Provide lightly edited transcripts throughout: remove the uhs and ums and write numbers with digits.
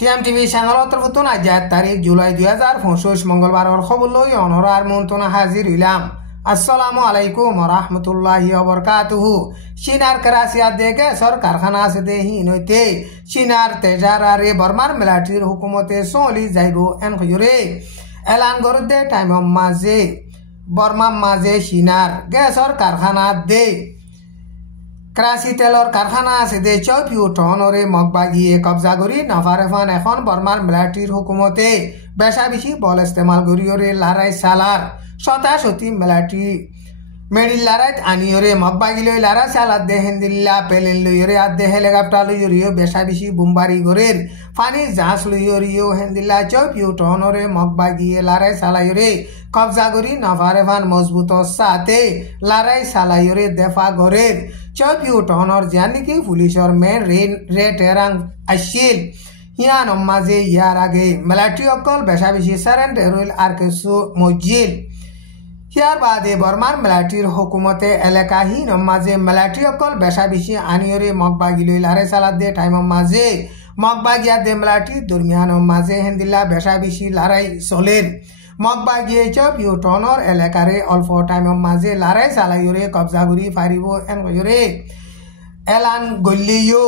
টিএমটিভি চ্যানেলত নতুন আজ তারিখ জুলাই 2025 মঙ্গলবারের খবর লই অনরার মন্ত্রণা হাজির হইলাম। আসসালামু আলাইকুম রহমতুল্লাহি ওয়াবারাকাতুহু। চীনার কারাচিয়া দেখে সর কারখানা আছে দেহি নইতে চীনার তেজারারে বর্মার মিলিটারির হুকুমতে চলি যাইব এন হইরে এলান করে দে টাইম মাঝে বর্মা মাঝে চীনার গ্যাসর কারখানা দে কারাচি তেলর কারখানা আছে দে চপিউ টনরে মগবাগিয়ে কবজা করি নফারেফান এখন বর্মার মিলিটারির হুকুমতে বেশা বেশি বল ইস্তেমাল করিওরে লড়াই সালার শতাশতি মিলিটারি মেডিল লড়াইত আনিওরে মগবাগিলই লড়াই সালাদ দে হিন্দিল্লা পেলেন লইরে আদে হেলিকপ্টার লইরিও বেশা বেশি বুম্বারি গরের ফানি জাঁচ লইরিও হিন্দিল্লা চপিউ টনরে মগবাগিয়ে লড়াই সালাইরে কবজা করি নফারেফান মজবুত সাথে লড়াই সালাইরে দেফা গরের চপিউ টনর জানিকি পুলিশর মেন রেট এরাং আসিল ইয়ান মাঝে ইয়ার আগে মিলিটারি অকল বেশা বেশি সারেন্ডার হইল আর কিছু মজিল ইয়ার বাদে বর্মার মিলিটারির হুকুমতে এলাকাহীন মাঝে মিলিটারি অকল বেশা বেশি আনিয়রে মগবাগিলই লারে সালাদ দে টাইম মাঝে মগবাগিয়া দে মিলিটারি দরমিয়ান মাঝে হিন্দিল্লা বেশা বেশি লড়াই চলের মগবাগিয়ে চপিউ টনর এলাকারে অল্প টাইম মাঝে লড়াই চালাইরে কবজা করি ফারিব এন কইরে এলান গল্লিও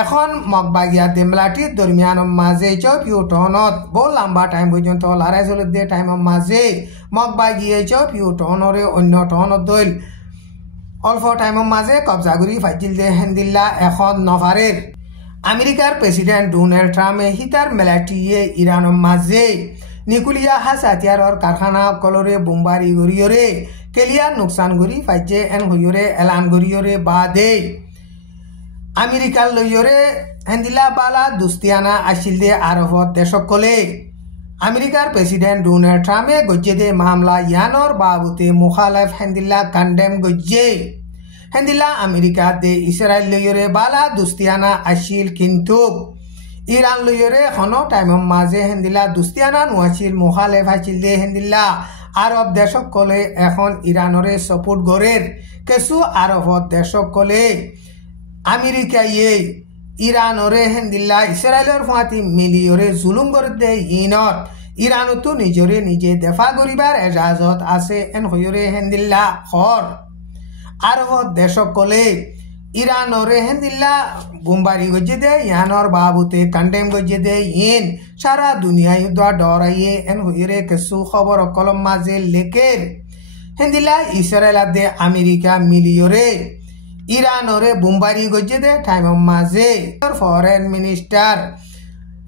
এখন মগবাগিয়া দে মিলিটারি দরমিয়ান মাঝে চপিউ টনত বহু লম্বা টাইম পর্যন্ত লড়াই চলে দে টাইম মাঝে মগবাগিয়ে চপিউ টনরে অন্য টনত দল অল্প টাইম মাঝে কবজা করি ফাইজিল দে হিন্দিল্লা এখন নফারের আমেরিকার প্রেসিডেন্ট ডোনাল্ড ট্রাম্পে হিতার মিলিটারিয়ে ইরানের মাঝে নিকুলিয়া হাস হাতিয়ারর কারখানা কলরে বোমবারি গরিয়রে কেলিয়ার নোকসান গরি ফাইজে এন হইরে এলান গরিয়রে বাদে আমেরিকার লইয়রে হেন্দিলা বালা দুস্তিয়ানা আসিল দে আরবত দেশকলে আমেরিকার প্রেসিডেন্ট ডোনাল্ড ট্রাম্পে গজ্জে দে মামলা ইয়ানর বাবুতে মুখালেফ হেন্দিল্লা কন্ডেম গজ্জে হেন্দিল্লা আমেরিকা দে ইসরায়েল লইয়রে বালা দুস্তিয়ানা আসিল কিন্তু ইরান লইয়রে এখনো টাইম মাঝে হেন্দিল্লা দুস্তিয়ানা নোয়াছিল মুখালেফ আসিল দে হেন্দিল্লা আরব দেশকলে এখন ইরানরে সাপোর্ট গরের কিছু আরবত দেশকলে আমেরিকায়ে ইরানরে হেন্দিল্লা ইসরায়েলের ফাঁতি মিলিয়রে জুলুম করে দে ইনত ইরানতো নিজরে নিজে দেফা করিবার এজাজত আছে এন হইরে হেন্দিল্লা হর আরবত দেশকলে ইরানরে হেন্দিল্লা বোমবারি গজ্জে দে ইয়ানর বাবুতে কন্ডেম গজ্জে দে ইন সারা দুনিয়া যুদ্ধ ডরাইয়ে এন হইরে কিছু খবর কলম মাঝে লেকের হেন্দিল্লা ইসরায়েল দে আমেরিকা মিলিয়রে ইরানরে বোমবারি গজ্জে দে টাইম মাঝে ফরেন মিনিস্টার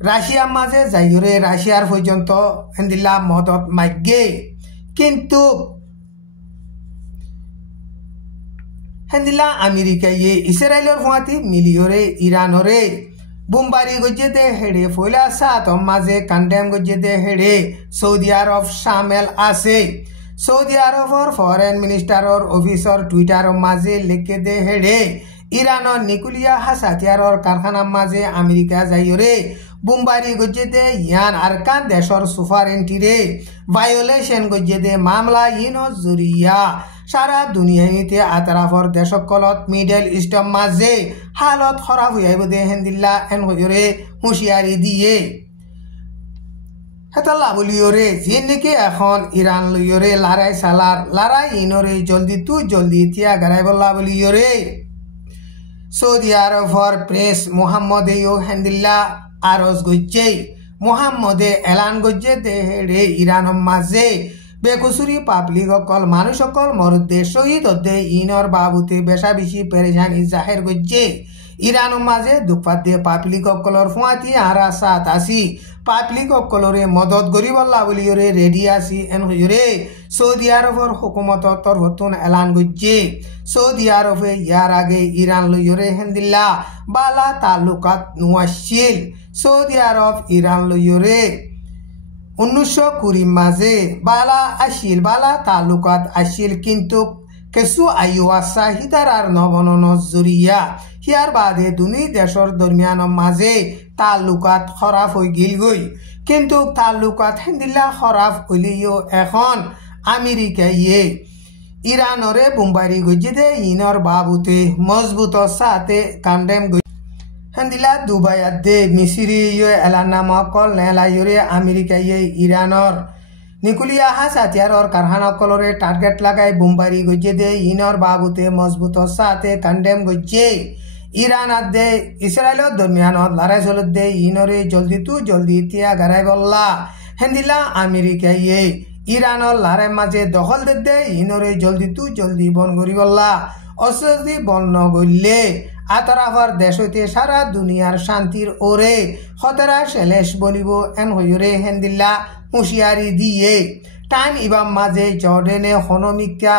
রাশিয়ার মাঝে যাইরে রাশিয়ার পর্যন্ত হেন্দিল্লা মদত মাগে কিন্তু হেন্দিল্লা আমেরিকায়ে ইসরায়েলের ফাঁতি মিলিয়রে ইরানরে বোমবারি গজ্জে দে হেড়ে ফয়লা সাত মাঝে কন্ডেম গজ্জে দে হেড়ে সৌদি আরব সামেল আছে সৌদি আরবর ফরেন মিনিস্টারর অফিসর টুইটার মাঝে লিখে দে হেড়ে ইরানর নিকুলিয়া হাস হাতিয়ারর কারখানার মাঝে আমেরিকা যাইরে বোমবারি গজ্জে দে ইয়ান আরকান দেশর সুপারেন্টিরে ভায়োলেশন গজ্জে দে মামলা ইন জরিয়া সারা দুনিয়াতে আতরাফর দেশকলত মিডল ইস্টর মাঝে হালত খারাপ হইব দে হেন্দিল্লা এন হইরে হুঁশিয়ারি দিয়ে হেতাল্লা বলিওরে যে নাকি এখন ইরান লইয়রে লড়াই সালার লড়াই ইনরে জলদি তু জলদি তিয়া গারাই বল্লা বলিওরে সৌদি আরবর প্রেস মোহাম্মদেও হেন্দিল্লা আরজ গজ্জে মোহাম্মদে এলান গজ্জে দে হেড়ে ইরানের মাঝে বেকসুরি পাবলিক অকল মানুষ অকল মরদে শহীদ দে ইনর বাবুতে বেশা বেশি পেরেশানি জাহের গজ্জে ইরানের মাঝে দুঃখাত দে পাবলিক অকলর ফুয়াতি আরা সাত আসি পাবলিক অকলরে মদত গরিবল্লা বলিয়রে রেডি আসি এন হইরে সৌদি আরবর হুকুমত তরফতুন এলান গজ্জে সৌদি আরবে ইয়ার আগে ইরান লইয়রে হেন্দিল্লা বালা তালুকাত নোয়াছিল সৌদি আরব ইরান লইয়রে 1920 মাঝে বালা আসিল বালা তালুকাত আসিল কিন্তু কিছু আইওয়াসা হিতার আর নবনন জরিয়া হিয়ার বাদে দুনি দেশর দরমিয়ান মাঝে তালুকাত খরাপ হয়ে গিল গই কিন্তু তালুকাত হেন্দিল্লা খরাপ হইলেও এখন আমেরিকায়ে ইরানরে বোমবারি গজ্জে দে ইনর বাবুতে মজবুত সাথে কন্ডেম হেন্দিলা দুবাই আদে মিসরি এলান নামক কল নেলাইরে আমেরিকা ইরানর নিকুলিয়া হাস হাতিয়ারর কারখানাকলরে টার্গেট লাগাই বোমবারি গজ্জে দে ইনর বাবুতে মজবুত সাথে কন্ডেম গজ্জে ইরান আদে ইসরায়েলের দরমিয়ানত লড়াই চলত দে ইনরে জলদি তিয়া গারাই বললা হেন্দিলা আমেরিকা ইরানর লড়াই মাঝে দখল দে ইনরে জলদি বন করি বললা অসদি বন নগরলে আতরাফর দেশ হইতে সারা দুনিয়ার শান্তির ওরে খতরা শেলেশ বলিব এন হইরে হেন্দিল্লা হুঁশিয়ারি দিয়ে টাইম ইবাম মাঝে জর্ডেনে হনমিকা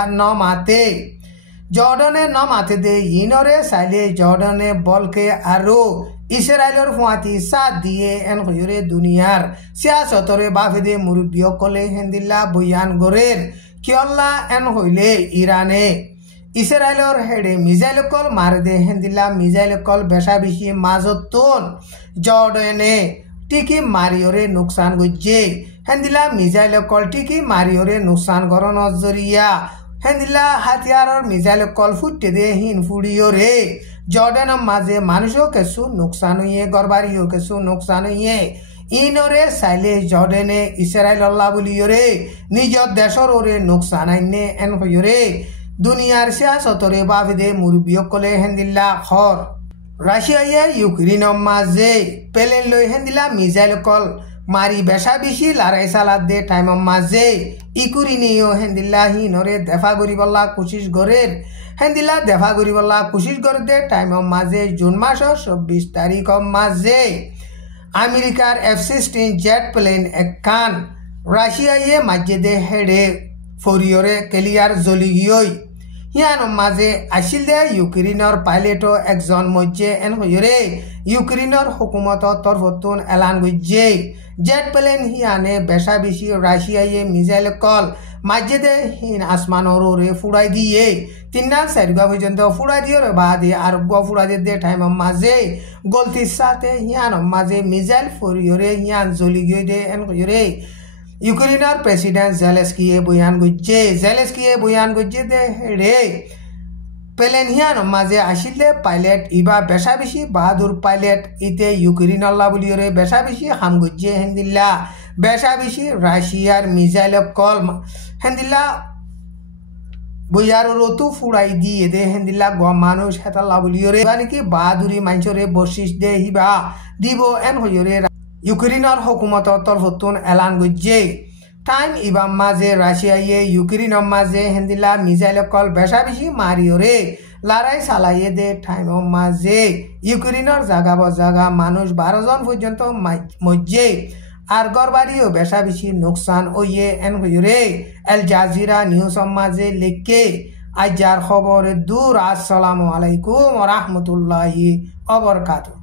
জর্ডনে নমাতে দে ইনরে চাইলে জর্ডনে বলকে আৰু ইসরায়েলের ফুয়াতি সাথ দিয়ে এন হইরে দুনিয়ার সিয়াসতরে বাফেদে মুরব্বীসকলে হেন্দিল্লা বয়ান গরের কিয়ল্লা এন হইলে ইরানে ইসরায়েলের হেডে মিজাইল কল মারে দে হেন্দিল্লা মিজাইল কল বেশা বেশি মাজতুন জর্ডনে টিকি মারিওরে নুকসান গজ্জে হেন্দিল্লা মিজাইল কল টিকি মারিওরে নুকসান গরন জরিয়া হেন্দিল্লা হাতিয়ারর মিজাইল কল ফুটে দে হিন ফুড়িওরে জর্ডানের মাঝে মানুষও কিছু নুকসান হইয়ে গরবারিও কিছু নুকসান হইয়ে ইনরে চাইলে জর্ডেনে ইসরায়েল আল্লাহ বলিওরে নিজর দেশর ওরে নুকসান আইনে এন হইরে দুনিয়ার সিয়াসতরে বাবিদে মুরব্বীসকলে হেন্দিল্লা খর রাশিয়ায়ে ইউক্রেনের মাঝে প্লেন লই হেন্দিল্লা মিজাইল কল মারি বেশা বেশি লড়াই চালাত দে টাইমের মাঝে ইকুরিনিও হেন্দিল্লা হিনরে দেফা করিবল্লা কোশিশ গরের হেন্দিল্লা দেফা করিবল্লা কোশিশ করে দে টাইমের মাঝে জুন মাসের 24 তারিখের মাঝে আমেরিকার F-16 জেট প্লেন একখান রাশিয়ায়ে মাঝে দে হেডে ফরিয়রে ক্লিয়ার জ্বলি গিয়ে হিয়ানোর মাঝে আসিল দে ইউক্রেনের পাইলটও একজন মধ্যে এন হইরে ইউক্রেনের হুকুমতর তরফতুন এলান গজ্জে জেট প্লেন হিয়ানে বেশা বেশি রাশিয়ায়ে মিজাইল কল মাঝে দে হিন আসমানর ওরে ফুড়াই দিয়ে 3-4 পর্যন্ত ফুড়াই দিয়ে বাদে আর ফুড়াই দিয়ে টাইমের মাঝে গলতির সাথে হিয়ানোর মাঝে মিজাইল ফরিয়রে হিয়ান জ্বলি গিয়ে দে এন হইরে ইউক্রেনের প্রেসিডেন্ট জেলেস্কিয়ে বয়ান গজ্জে দে রে প্লেন হিয়ানোর মাঝে আসিলে পাইলট ইবা বেশা বেশি বাহাদুর পাইলট ইতে ইউক্রেন আল্লাহ বলিওরে বেশা বেশি হাম গজ্জে হেন্দিল্লা বেশা বেশি রাশিয়ার মিজাইল কল হেন্দিল্লা বইয়ার রতু ফুড়াই দিয়ে দে হেন্দিল্লা গম মানুষ হেতাল্লা বলিওরে নাকি বাহাদুরি মাইনসরে বর্ষিস দে হিবা দিব এন হইরে ইউক্রেনের হুকুমতর তরফতুন এলান গজ্জে টাইম ইবাম মাঝে রাশিয়ায়ে ইউক্রেনের মাঝে হেন্দিল্লা মিজাইল কল বেশা বেশি মারিওরে লড়াই চালাইয়ে দে টাইমের মাঝে ইউক্রেনের জাগা মানুষ 12 জন পর্যন্ত মজ্জে আর গরবারিও বেশা বেশি নুকসান ওইয়ে এন হইরে এল জাজিরা নিউজ মাঝে লিখে আজ যার খবর দূর। আসসালামু আলাইকুম ওয়া রাহমাতুল্লাহি ওয়া বারাকাতুহু।